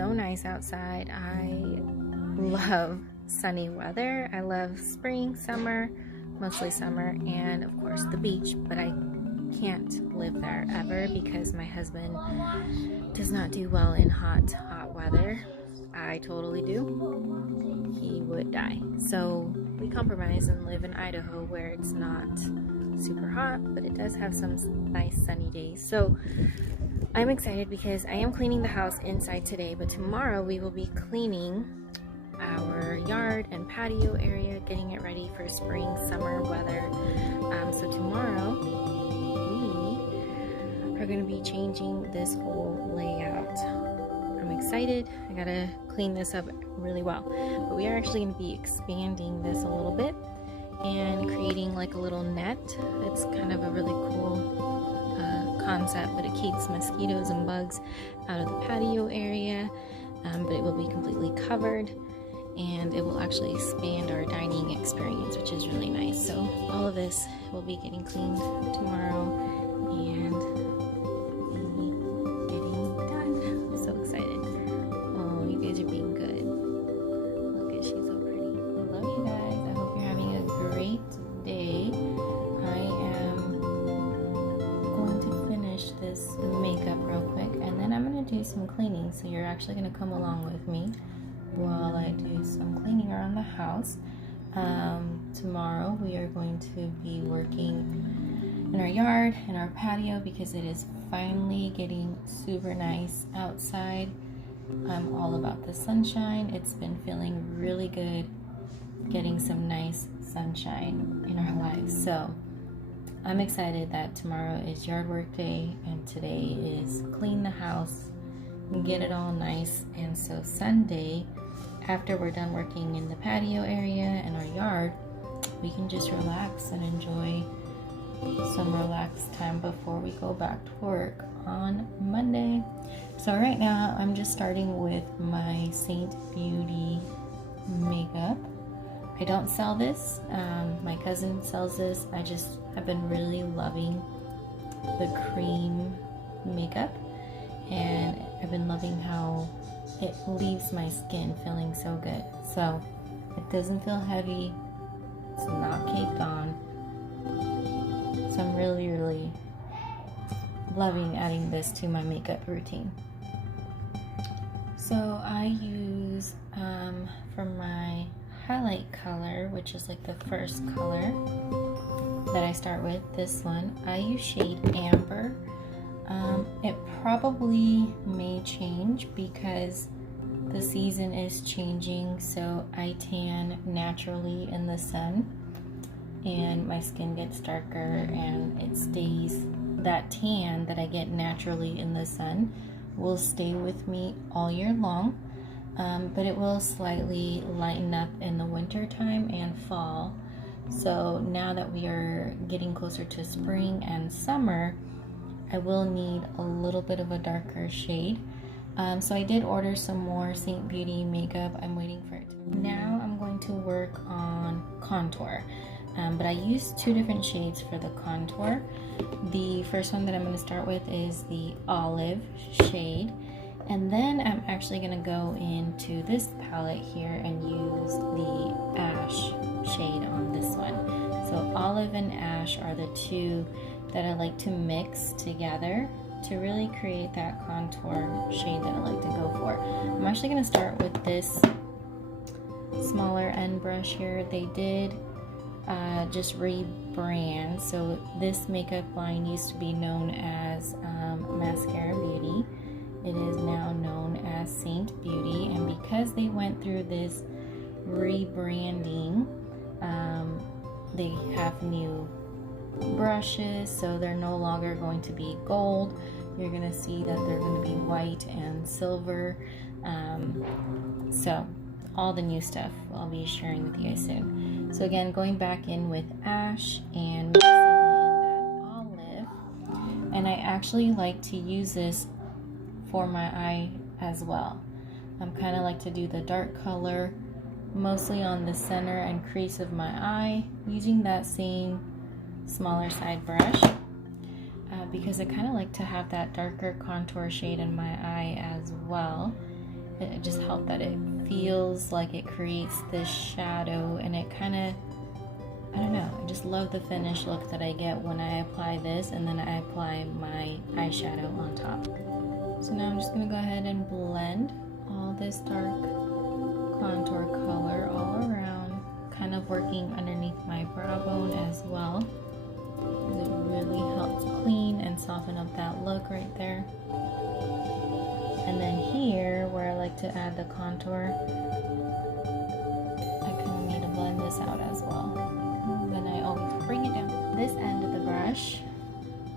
so nice outside. I love sunny weather. I love spring, summer, mostly summer, and of course the beach, but I can't live there ever because my husband does not do well in hot weather. I totally do. He would die. So we compromise and live in Idaho where it's not super hot, but it does have some nice sunny days. So I'm excited because I am cleaning the house inside today, but tomorrow we will be cleaning our yard and patio area, getting it ready for spring, summer weather. So tomorrow we are going to be changing this whole layout. I'm excited. I gotta clean this up really well, but we are actually going to be expanding this a little bit and creating like a little net. It's kind of a really cool concept, but it keeps mosquitoes and bugs out of the patio area, but it will be completely covered, and it will actually expand our dining experience, which is really nice. So all of this will be getting cleaned tomorrow and getting done. I'm so excited. Oh, you guys are being good. Look at, she's so pretty. I love you guys. I hope you're having a great day. I am going to finish this makeup real quick, and then I'm going to do some cleaning, so you're actually going to come along with me while I do some cleaning around the house. Tomorrow we are going to be working in our yard and our patio because it is finally getting super nice outside. I'm all about the sunshine. It's been feeling really good getting some nice sunshine in our lives. So I'm excited that tomorrow is yard work day and today is clean the house and get it all nice. And so Sunday, after we're done working in the patio area and our yard, we can just relax and enjoy some relaxed time before we go back to work on Monday. So right now I'm just starting with my Saint Beauty makeup. I don't sell this. My cousin sells this. I've been really loving the cream makeup, and I've been loving how it leaves my skin feeling so good. So it doesn't feel heavy. It's not caked on. So I'm really loving adding this to my makeup routine. So I use for my highlight color, which is like the first color that I start with, this one, I use shade Amber. It probably may change because the season is changing, so I tan naturally in the sun and my skin gets darker, and it stays, that tan that I get naturally in the sun will stay with me all year long, but it will slightly lighten up in the winter time and fall. So now that we are getting closer to spring and summer, I will need a little bit of a darker shade. So I did order some more Saint Beauty makeup. I'm waiting for it. Now I'm going to work on contour, but I used two different shades for the contour. The first one that I'm going to start with is the olive shade, and then I'm actually going to go into this palette here and use the ash shade on this one. So olive and ash are the two that I like to mix together to really create that contour shade that I like to go for. I'm actually going to start with this smaller end brush here. They did just rebrand. So this makeup line used to be known as Mascara Beauty. It is now known as Saint Beauty, and because they went through this rebranding, they have new brushes, so they're no longer going to be gold. You're going to see that they're going to be white and silver. So all the new stuff I'll be sharing with you guys soon. So again, going back in with ash and mixing in that olive, and I actually like to use this for my eye as well. I'm kind of like to do the dark color mostly on the center and crease of my eye using that same smaller side brush, because I kind of like to have that darker contour shade in my eye as well. it just helped that it feels like it creates this shadow, and it kind of, I don't know, I just love the finished look that I get when I apply this and then I apply my eyeshadow on top. So now I'm just going to go ahead and blend all this dark contour color all around, kind of working underneath my brow bone as well. It really helps clean and soften up that look right there. And then here, where I like to add the contour, I kind of need to blend this out as well. And then I always bring it down. This end of the brush,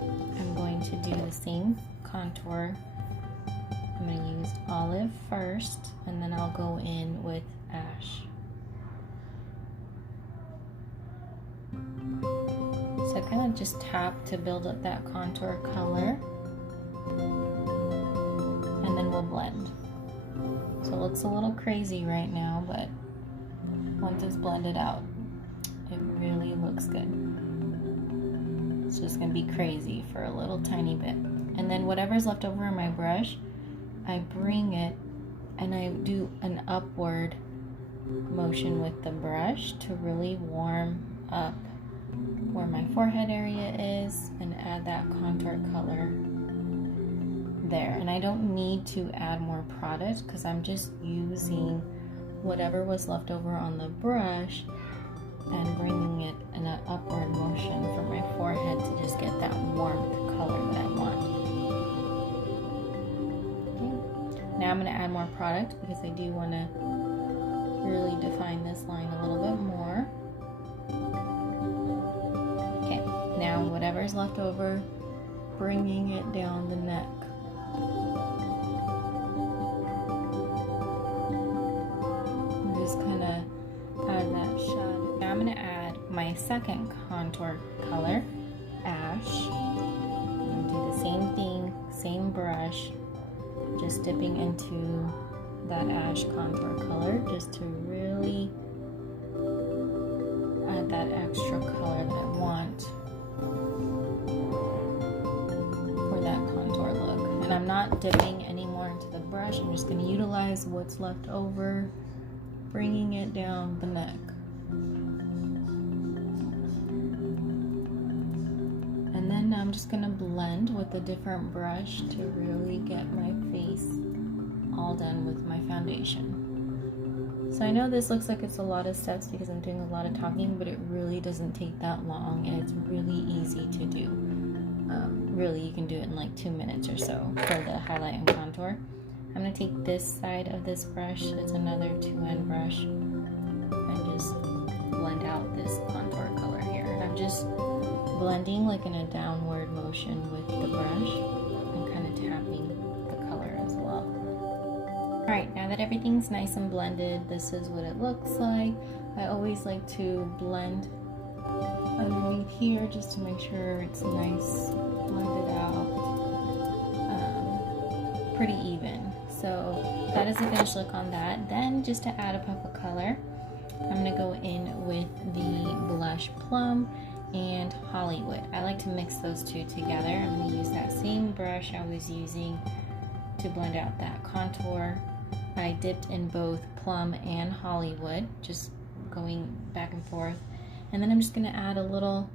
I'm going to do the same contour. I'm going to use olive first, and then I'll go in with ash. So I kind of just tap to build up that contour color, and then we'll blend. So it looks a little crazy right now, but once it's blended out, it really looks good. It's just going to be crazy for a little tiny bit. And then whatever's left over in my brush, I bring it and I do an upward motion with the brush to really warm up where my forehead area is and add that contour color there. And I don't need to add more product because I'm just using whatever was left over on the brush and bringing it in an upward motion from my forehead to just get that warmth color that I want. Okay. Now I'm going to add more product because I do want to really define this line a little bit more. Okay, now whatever's left over, bringing it down the neck. Just kind of add that shadow. Now I'm going to add my second contour color, ash. I'm going to do the same thing, same brush, just dipping into that ash contour color just to really add that extra color that I want for that contour look. And I'm not dipping anymore into the brush, I'm just going to utilize what's left over, bringing it down the neck. And then I'm just going to blend with a different brush to really get my face all done with my foundation. So I know this looks like it's a lot of steps because I'm doing a lot of talking, but it really doesn't take that long and it's really easy to do. Really, you can do it in like 2 minutes or so for the highlight and contour. I'm going to take this side of this brush, it's another 2-end brush, and just blend out this contour color here. And I'm just blending like in a downward motion with the brush and kind of tapping the color as well. Alright, now that everything's nice and blended, this is what it looks like. I always like to blend underneath here just to make sure it's nice, blended out, pretty even. So that is the finished look on that. Then just to add a pop of color, I'm going to go in with the blush Plum and Hollywood. I like to mix those two together. I'm going to use that same brush I was using to blend out that contour. I dipped in both Plum and Hollywood, just going back and forth. And then I'm just going to add a little,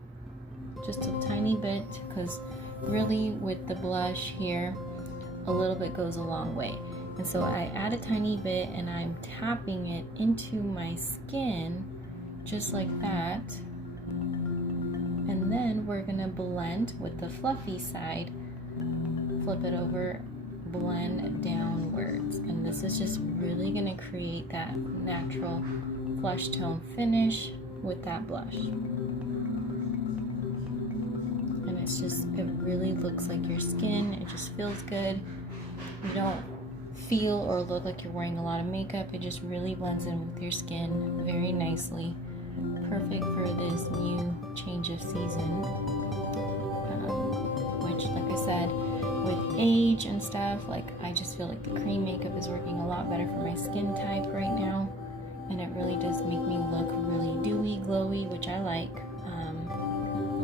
just a tiny bit, because really with the blush here, a little bit goes a long way. And so I add a tiny bit and I'm tapping it into my skin, just like that. And then we're going to blend with the fluffy side, flip it over, blend downwards. And this is just really going to create that natural flush tone finish with that blush. And it's just, it really looks like your skin, it just feels good. You don't feel or look like you're wearing a lot of makeup, it just really blends in with your skin very nicely. Perfect for this new change of season, which, like I said, with age and stuff, like I just feel like the cream makeup is working a lot better for my skin type right now, and it really does make me look really dewy, glowy, which I like.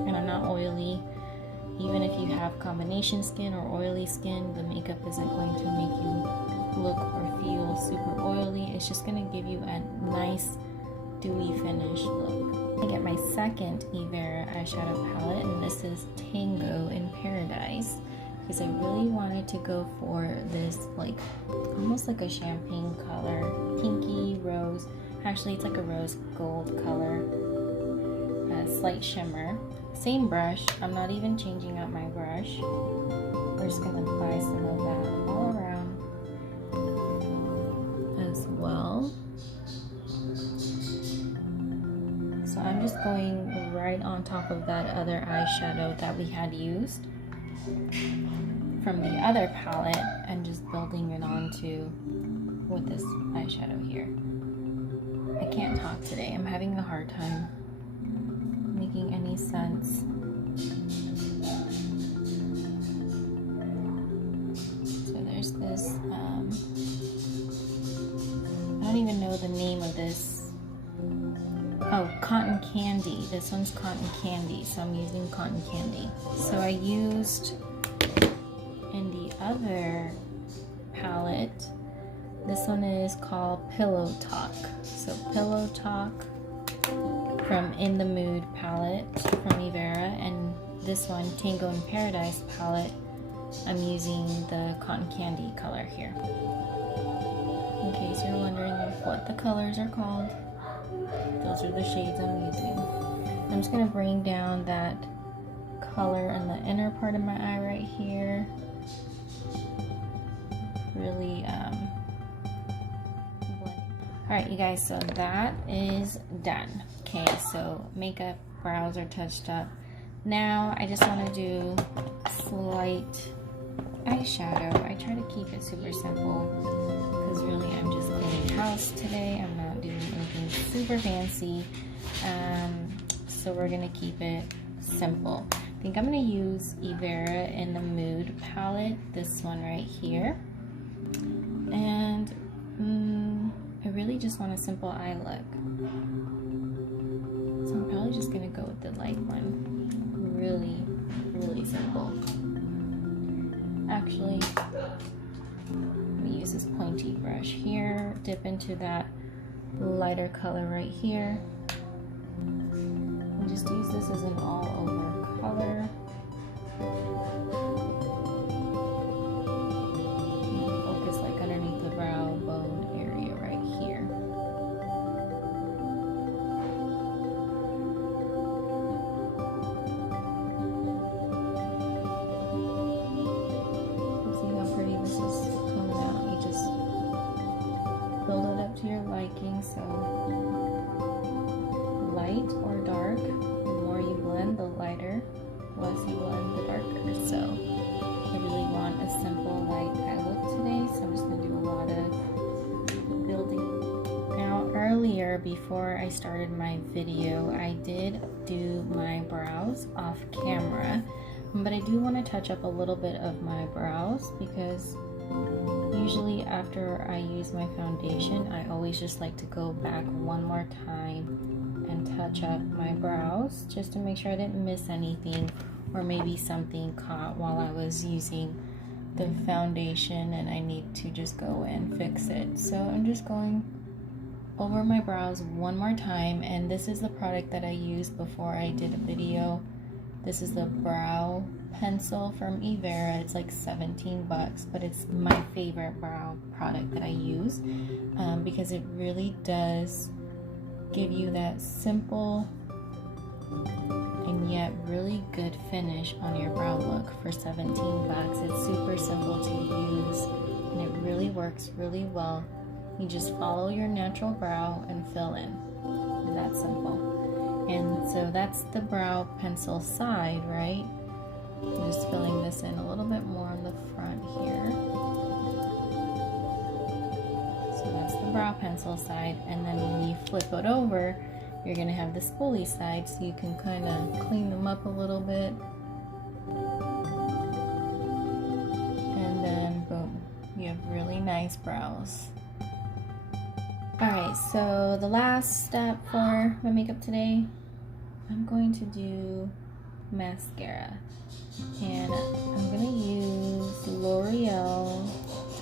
And I'm not oily. Even if you have combination skin or oily skin, the makeup isn't going to make you look or feel feel super oily. It's just gonna give you a nice dewy finish look. I get my second Evera eyeshadow palette, and this is Tango in Paradise, because I really wanted to go for this like almost like a champagne color, pinky rose. Actually, it's like a rose gold color, slight shimmer. Same brush. I'm not even changing out my brush. We're just gonna apply some of that all around as well. So I'm just going right on top of that other eyeshadow that we had used from the other palette and just building it onto with this eyeshadow here. I can't talk today. I'm having a hard time making any sense. So there's this, I don't even know the name of this. Oh, Cotton Candy. This one's Cotton Candy, so I'm using Cotton Candy. So I used in the other palette, this one is called Pillow Talk. So Pillow Talk from In the Mood palette from Evera, and this one, Tango in Paradise palette, I'm using the Cotton Candy color here. In case you're wondering what the colors are called, those are the shades I'm using. I'm just going to bring down that color in the inner part of my eye right here. Really Alright, you guys, so that is done. Okay, so makeup, brows are touched up. Now I just want to do slight eyeshadow. I try to keep it super simple because really I'm just cleaning house today. I'm not doing anything super fancy. So we're going to keep it simple. I think I'm going to use Evera in the Mood palette, this one right here. And I really just want a simple eye look. So I'm probably just gonna go with the light one. Really, really simple. Actually, I'm gonna use this pointy brush here, dip into that lighter color right here. And just use this as an all-over color. To your liking, so light or dark, the more you blend, the lighter, less you blend, the darker. So I really want a simple light eye look today, so I'm just going to do a lot of building. Now earlier, before I started my video, I did do my brows off camera, but I do want to touch up a little bit of my brows because usually after I use my foundation, I always just like to go back one more time and touch up my brows just to make sure I didn't miss anything, or maybe something caught while I was using the foundation and I need to just go and fix it. So I'm just going over my brows one more time, and this is the product that I used before I did a video. This is the brow pencil from Evera. It's like 17 bucks, but it's my favorite brow product that I use because it really does give you that simple and yet really good finish on your brow look for 17 bucks. It's super simple to use and it really works really well. You just follow your natural brow and fill in. And that's simple. And so that's the brow pencil side, right? I'm just filling this in a little bit more on the front here. So that's the brow pencil side, and then when you flip it over, you're gonna have the spoolie side, so you can kind of clean them up a little bit. And then boom, you have really nice brows. Alright, so the last step for my makeup today, I'm going to do mascara. And I'm going to use L'Oreal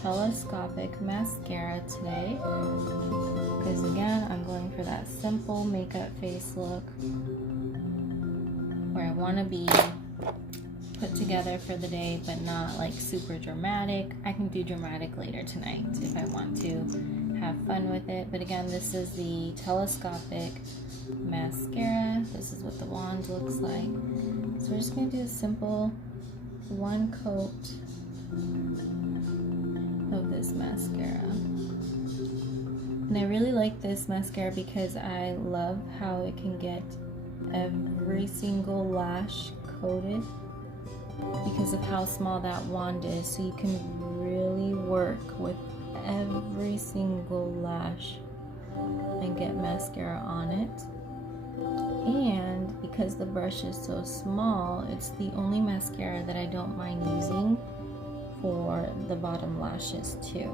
telescopic mascara today because again I'm going for that simple makeup face look where I want to be put together for the day but not like super dramatic. I can do dramatic later tonight if I want to have fun with it, but again this is the telescopic mascara. This is what the wand looks like. So we're just going to do a simple one coat of this mascara. And I really like this mascara because I love how it can get every single lash coated because of how small that wand is. So you can really work with every single lash and get mascara on it. And because the brush is so small, it's the only mascara that I don't mind using for the bottom lashes too.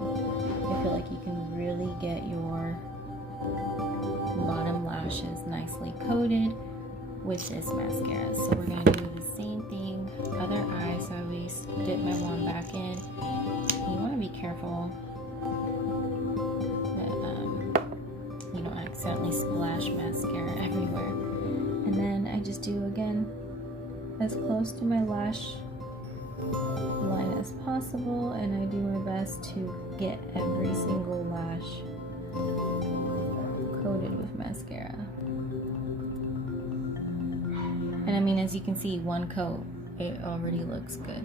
I feel like you can really get your bottom lashes nicely coated with this mascara. So we're going to do the same thing, other eye. So I always dip my wand back in. You want to be careful that you don't accidentally splash mascara everywhere. And then I just do again as close to my lash line as possible, and I do my best to get every single lash coated with mascara. And I mean, as you can see, one coat, it already looks good.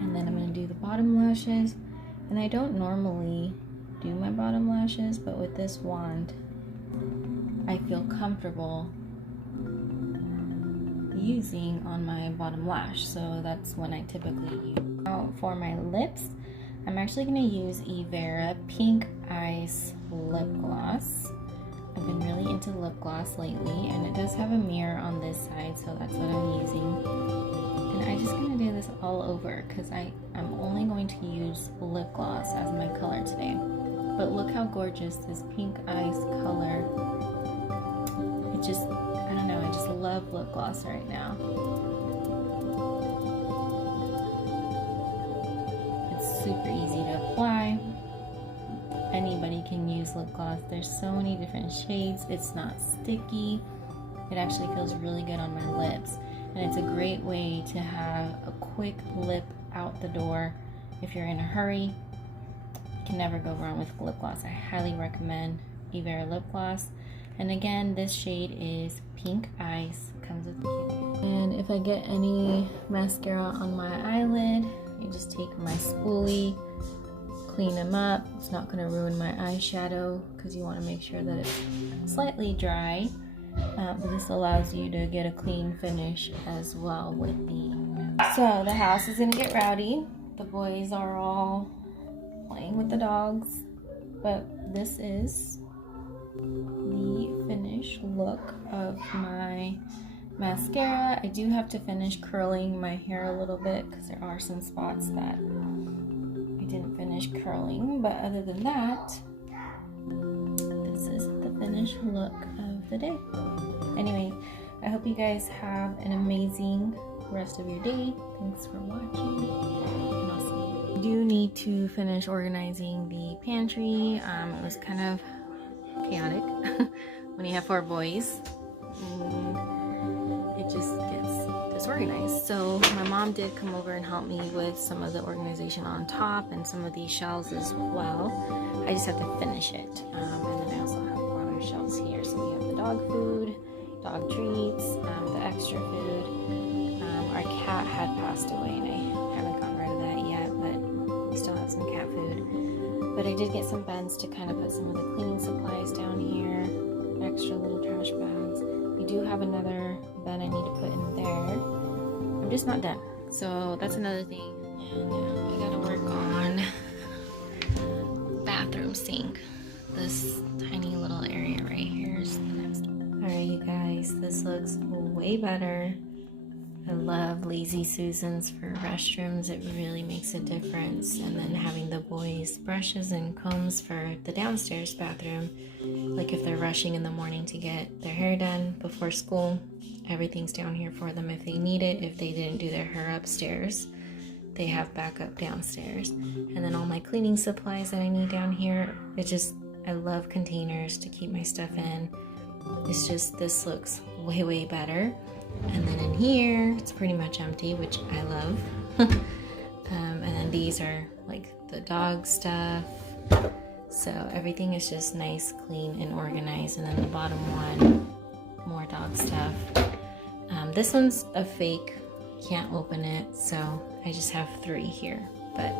And then I'm going to do the bottom lashes, and I don't normally do my bottom lashes, but with this wand I feel comfortable using on my bottom lash, so that's when I typically use. Now for my lips, I'm actually going to use Evera Pink Ice Lip Gloss. I've been really into lip gloss lately, and it does have a mirror on this side, so that's what I'm using. And I'm just going to do this all over because I'm only going to use lip gloss as my color today. But look how gorgeous this pink ice color. It just, I don't know, I just love lip gloss right now. It's super easy to apply. Anybody can use lip gloss. There's so many different shades. It's not sticky. It actually feels really good on my lips. And it's a great way to have a quick lip out the door if you're in a hurry. Can never go wrong with lip gloss. I highly recommend Evera lip gloss. And again, this shade is Pink Ice. Comes with the cute. And if I get any mascara on my eyelid, I just take my spoolie, clean them up. It's not going to ruin my eyeshadow because you want to make sure that it's slightly dry. But this allows you to get a clean finish as well with the. So the house is going to get rowdy. The boys are all playing with the dogs, but this is the finished look of my mascara. I do have to finish curling my hair a little bit because there are some spots that I didn't finish curling, but other than that, this is the finished look of the day. Anyway, I hope you guys have an amazing rest of your day. Thanks for watching, and I'll see you. I do need to finish organizing the pantry. It was kind of chaotic when you have 4 boys. It just gets disorganized. So my mom did come over and help me with some of the organization on top and some of these shelves as well. I just have to finish it. And then I also have a lot of shelves here. So we have the dog food, dog treats, the extra food. Our cat had passed away and I haven't gotten rid of that yet, but we still have some cat food. But I did get some bins to kind of put some of the cleaning supplies down here, extra little trash bags. We do have another bin I need to put in there. I'm just not done. So that's another thing. And I gotta work on bathroom sink. This tiny little area right here is the next one. Alright you guys, this looks way better. I love Lazy Susans for restrooms. It really makes a difference. And then having the boys' brushes and combs for the downstairs bathroom. Like if they're rushing in the morning to get their hair done before school, everything's down here for them if they need it. If they didn't do their hair upstairs, they have backup downstairs. And then all my cleaning supplies that I need down here. I love containers to keep my stuff in. It's just, this looks way, way better. And then in here, it's pretty much empty, which I love. And then these are like the dog stuff. So everything is just nice, clean, and organized. And then the bottom one, more dog stuff. This one's a fake, can't open it, so I just have 3 here. But